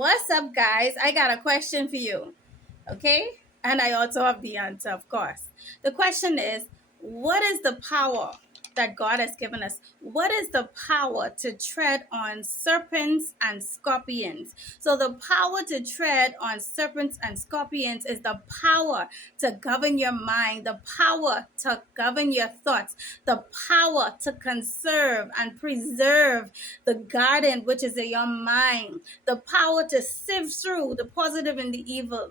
What's up, guys? I got a question for you. Okay? And I also have the answer, of course. The question is, what is the power that God has given us? What is the power to tread on serpents and scorpions? So, the power to tread on serpents and scorpions is the power to govern your mind, the power to govern your thoughts, the power to conserve and preserve the garden which is in your mind, the power to sift through the positive and the evil.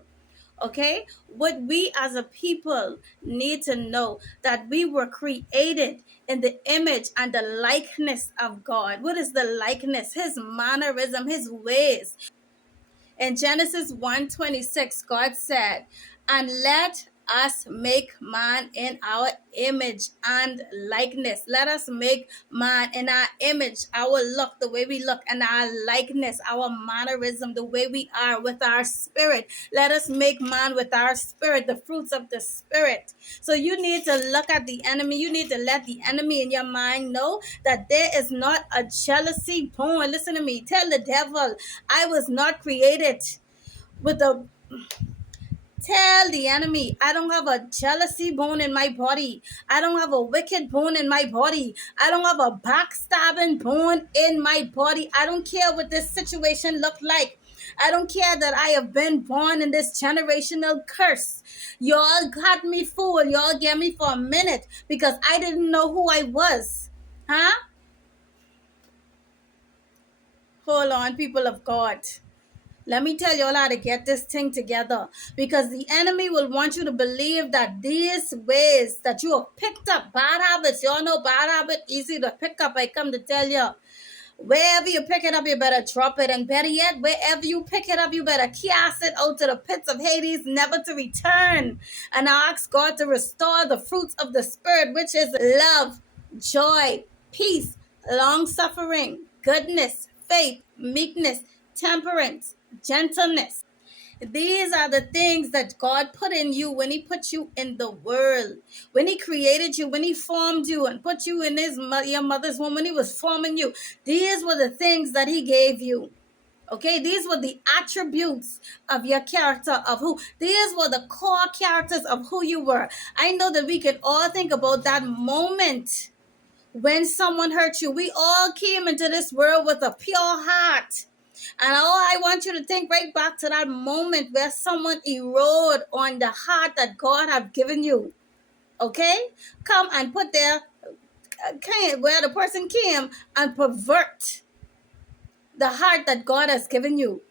Okay, what we as a people need to know that we were created in the image and the likeness of God. What is the likeness? His mannerism, his ways. In Genesis 1:26, God said, "And let us make man in our image and likeness." Let us make man in our image, our look, the way we look, and our likeness, our mannerism, the way we are with our spirit. Let us make man with our spirit, the fruits of the spirit. So you need to look at the enemy. You need to let the enemy in your mind know that there is not a jealousy born. Listen to me. Tell the devil, I was not created with a tell the enemy, I don't have a jealousy bone in my body. I don't have a wicked bone in my body. I don't have a backstabbing bone in my body. I don't care what this situation look like. I don't care that I have been born in this generational curse. Y'all got me fooled. Y'all get me for a minute because I didn't know who I was. Huh? Hold on, people of God. Let me tell you all how to get this thing together, because the enemy will want you to believe that these ways that you have picked up, bad habits, y'all know bad habit, easy to pick up. I come to tell you, wherever you pick it up, you better drop it. And better yet, wherever you pick it up, you better cast it out to the pits of Hades, never to return. And I ask God to restore the fruits of the Spirit, which is love, joy, peace, long-suffering, goodness, faith, meekness, temperance, gentleness. These are the things that God put in you when he put you in the world. When he created you, when he formed you and put you in your mother's womb, when he was forming you, these were the things that he gave you. Okay, these were the attributes of your character, of who, these were the core characters of who you were. I know that we can all think about that moment when someone hurt you. We all came into this world with a pure heart. And I want you to think right back to that moment where someone erode on the heart that God have given you. Okay? Come and put there, where the person came and pervert the heart that God has given you.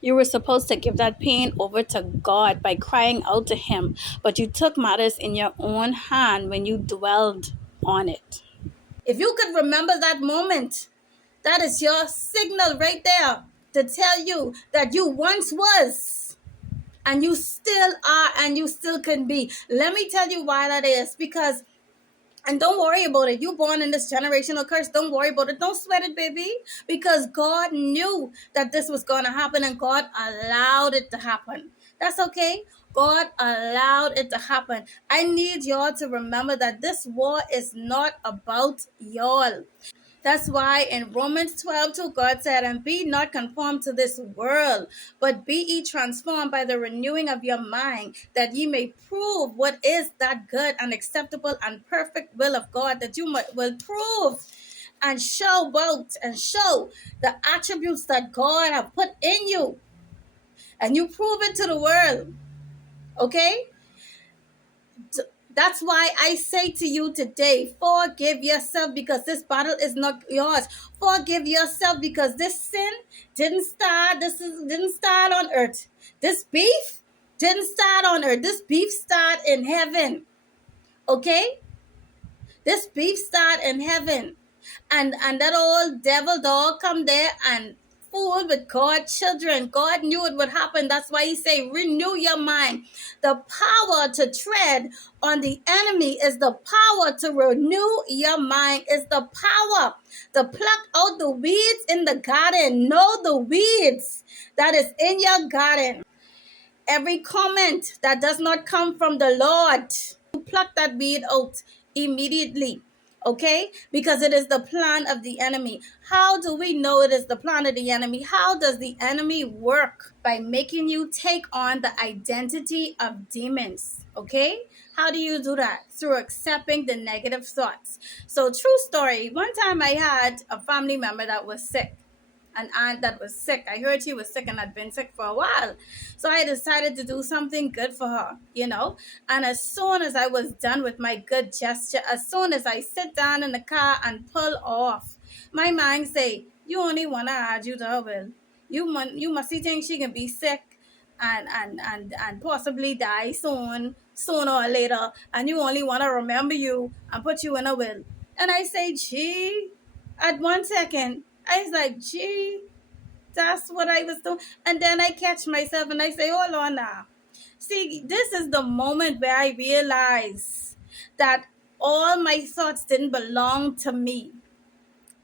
You were supposed to give that pain over to God by crying out to him, but you took matters in your own hand when you dwelled on it. If you could remember that moment, that is your signal right there to tell you that you once was and you still are and you still can be. Let me tell you why that is. Because, and don't worry about it. You born in this generational curse. Don't worry about it. Don't sweat it, baby. Because God knew that this was going to happen and God allowed it to happen. That's okay. God allowed it to happen. I need y'all to remember that this war is not about y'all. That's why in Romans 12:2, God said, "And be not conformed to this world, but be ye transformed by the renewing of your mind, that ye may prove what is that good and acceptable and perfect will of God," that you will prove and show both and show the attributes that God have put in you. And you prove it to the world. Okay? That's why I say to you today, forgive yourself, because this battle is not yours. Forgive yourself because this sin didn't start on earth. This beef didn't start on earth. This beef started in heaven. Okay? This beef started in heaven. And that old devil dog come there and fool with God's children. God knew it would happen. That's why he say, renew your mind. The power to tread on the enemy is the power to renew your mind. Is the power to pluck out the weeds in the garden. Know the weeds that is in your garden. Every comment that does not come from the Lord, pluck that weed out immediately. Okay? Because it is the plan of the enemy. How do we know it is the plan of the enemy? How does the enemy work? By making you take on the identity of demons. Okay? How do you do that? Through accepting the negative thoughts. So, true story. One time I had a family member that was sick, an aunt that was sick. I heard she was sick and had been sick for a while. So I decided to do something good for her, you know. And as soon as I was done with my good gesture, as soon as I sit down in the car and pull off, my mind say, you only want to add you to her will. You must think she can be sick and possibly die sooner or later, and you only want to remember you and put you in a will. And I say, gee, at 1 second, I was like, gee, that's what I was doing. And then I catch myself and I say, hold on now. See, this is the moment where I realize that all my thoughts didn't belong to me.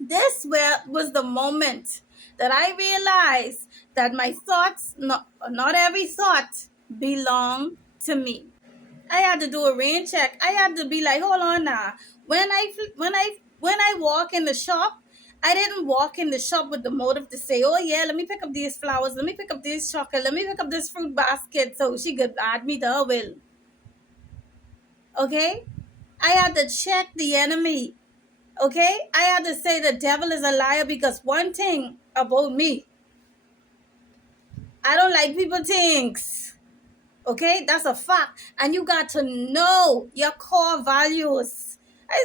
This was the moment that I realized that my thoughts, not every thought, belong to me. I had to do a rain check. I had to be like, hold on now. When I walk in the shop, I didn't walk in the shop with the motive to say, oh yeah, let me pick up these flowers, let me pick up this chocolate, let me pick up this fruit basket so she could add me to her will. Okay? I had to check the enemy. Okay? I had to say the devil is a liar, because one thing about me, I don't like people things. Okay, that's a fact. And you got to know your core values.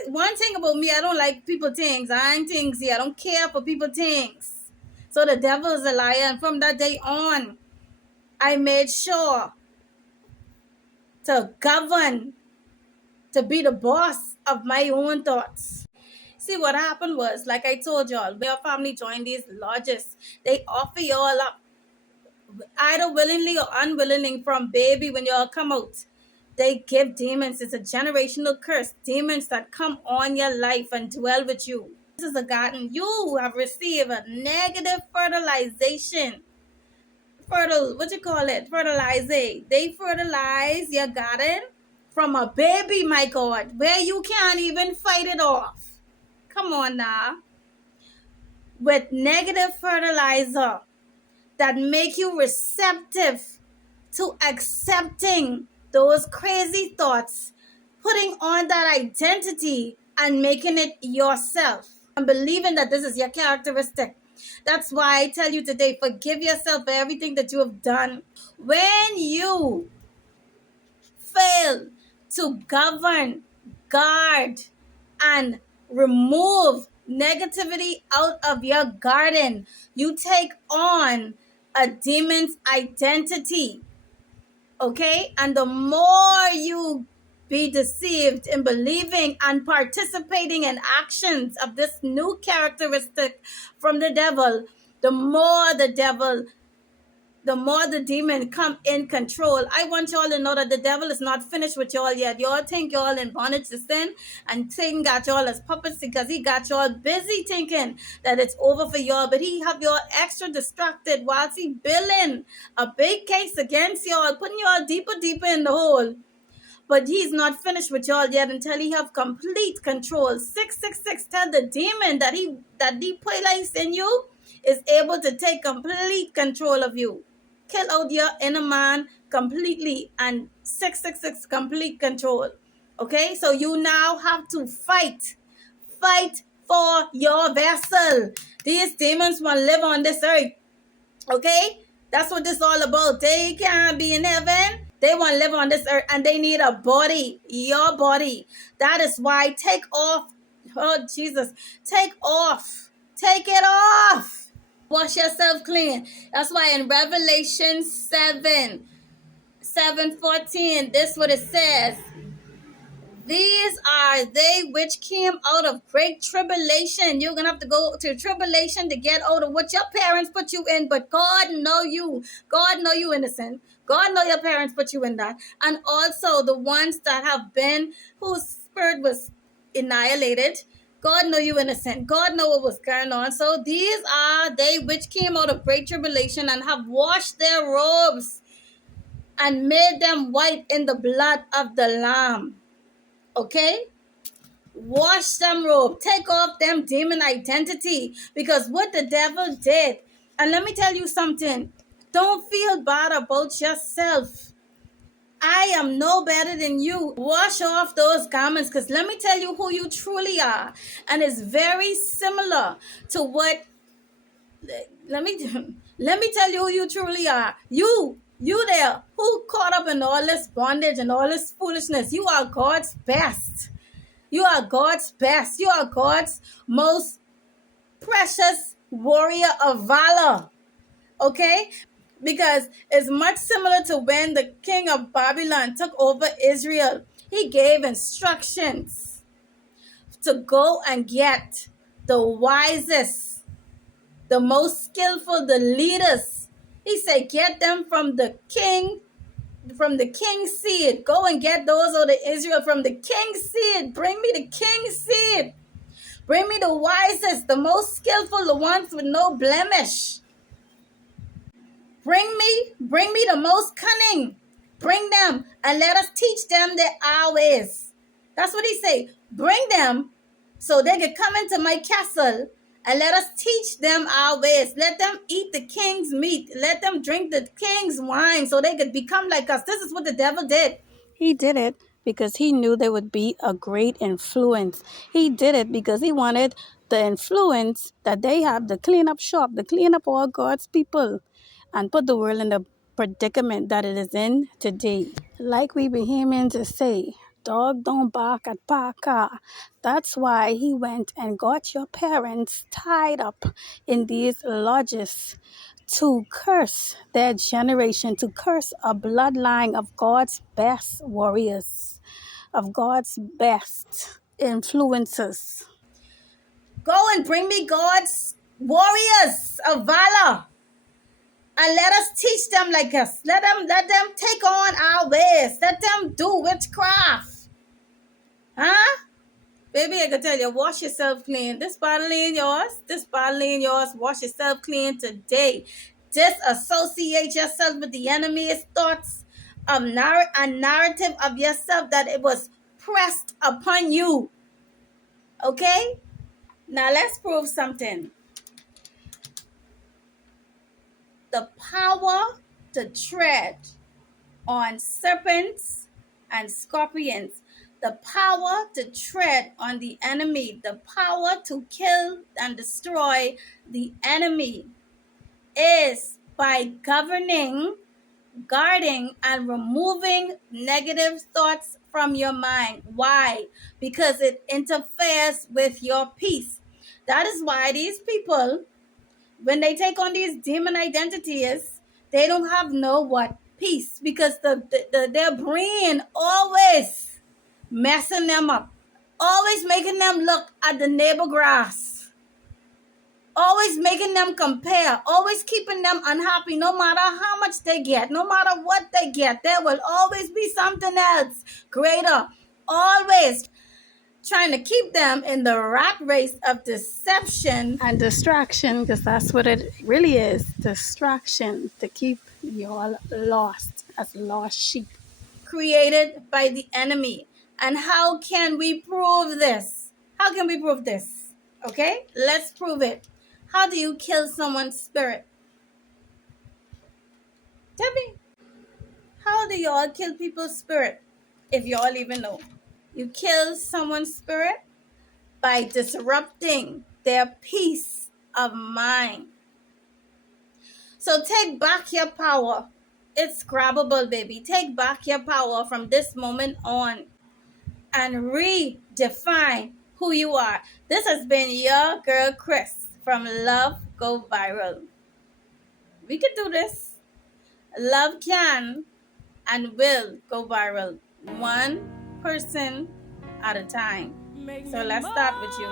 One thing about me, I don't like people things. I ain't things here. I don't care for people things. So the devil is a liar. And from that day on, I made sure to govern, to be the boss of my own thoughts. See, what happened was, like I told y'all, when your family joined these lodges, they offer y'all up, either willingly or unwillingly, from baby when y'all come out. They give demons. It's a generational curse. Demons that come on your life and dwell with you. This is a garden. You have received a negative fertilization. What you call it? Fertilizing. They fertilize your garden from a baby, my God, where you can't even fight it off. Come on now. With negative fertilizer that make you receptive to accepting those crazy thoughts, putting on that identity and making it yourself and believing that this is your characteristic. That's why I tell you today, forgive yourself for everything that you have done. When you fail to govern, guard, and remove negativity out of your garden, you take on a demon's identity. Okay? And the more you be deceived in believing and participating in actions of this new characteristic from the devil, the more the demon come in control. I want y'all to know that the devil is not finished with y'all yet. Y'all think y'all in bondage to sin, and Satan got y'all as puppets because he got y'all busy thinking that it's over for y'all, but he have y'all extra distracted whilst he building a big case against y'all, putting y'all deeper in the hole. But he's not finished with y'all yet until he have complete control. 666 tell the demon that he placed in you is able to take complete control of you. Kill out your inner man completely, and 666 complete control. Okay, so you now have to fight for your vessel. These demons want to live on this earth. Okay, that's what this is all about. They can't be in heaven. They want to live on this earth, and they need a body, your body. That is why take off. Oh, Jesus. Take it off. Wash yourself clean. That's why in Revelation 7:14, this is what it says. These are they which came out of great tribulation. You're going to have to go to tribulation to get out of what your parents put you in. But God know you. God know you innocent. God know your parents put you in that. And also the ones that have been, whose spirit was annihilated. God know you innocent. God know what was going on. So these are they which came out of great tribulation and have washed their robes and made them white in the blood of the Lamb. Okay? Wash them robe. Take off them demon identity. Because what the devil did. And let me tell you something. Don't feel bad about yourself. I am no better than you. Wash off those garments, because let me tell you who you truly are. And it's very similar to what, let me tell you who you truly are. You there, who caught up in all this bondage and all this foolishness. You are God's best. You are God's best. You are God's most precious warrior of valor. Okay? Because it's much similar to when the king of Babylon took over Israel. He gave instructions to go and get the wisest, the most skillful, the leaders. He said, get them from the king's seed. Go and get those of the Israel from the king's seed. Bring me the king's seed. Bring me the wisest, the most skillful, the ones with no blemish. Bring me the most cunning. Bring them and let us teach them their ways. That's what he say. Bring them so they can come into my castle and let us teach them our ways. Let them eat the king's meat. Let them drink the king's wine so they could become like us. This is what the devil did. He did it because he knew there would be a great influence. He did it because he wanted the influence that they have to clean up shop, to clean up all God's people, and put the world in the predicament that it is in today. Like we Bahamians say, dog don't bark at Parker. That's why he went and got your parents tied up in these lodges to curse their generation, to curse a bloodline of God's best warriors, of God's best influencers. Go and bring me God's warriors of valor. And let us teach them like us. Let them take on our ways. Let them do witchcraft. Huh? Baby, I can tell you, wash yourself clean. This bottle ain't yours. This bottle ain't yours. Wash yourself clean today. Disassociate yourself with the enemy's thoughts of a narrative of yourself that it was pressed upon you. Okay? Now let's prove something. The power to tread on serpents and scorpions, the power to tread on the enemy, the power to kill and destroy the enemy is by guarding and removing negative thoughts from your mind. Why? Because it interferes with your peace. That is why these people, when they take on these demon identities, they don't have peace, because their brain always messing them up, always making them look at the neighbor grass, always making them compare, always keeping them unhappy. No matter how much they get, no matter what they get, there will always be something else greater, always trying to keep them in the rat race of deception and distraction, because that's what it really is, distraction, to keep you all lost as lost sheep, created by the enemy. And how can we prove this? How can we prove this? Okay, let's prove it. How do you kill someone's spirit? Tell me, how do y'all kill people's spirit, if y'all even know? You kill someone's spirit by disrupting their peace of mind. So take back your power. It's grabbable, baby. Take back your power from this moment on and redefine who you are. This has been your girl, Chris, from Love Go Viral. We can do this. Love can and will go viral, one person at a time. So let's start with you.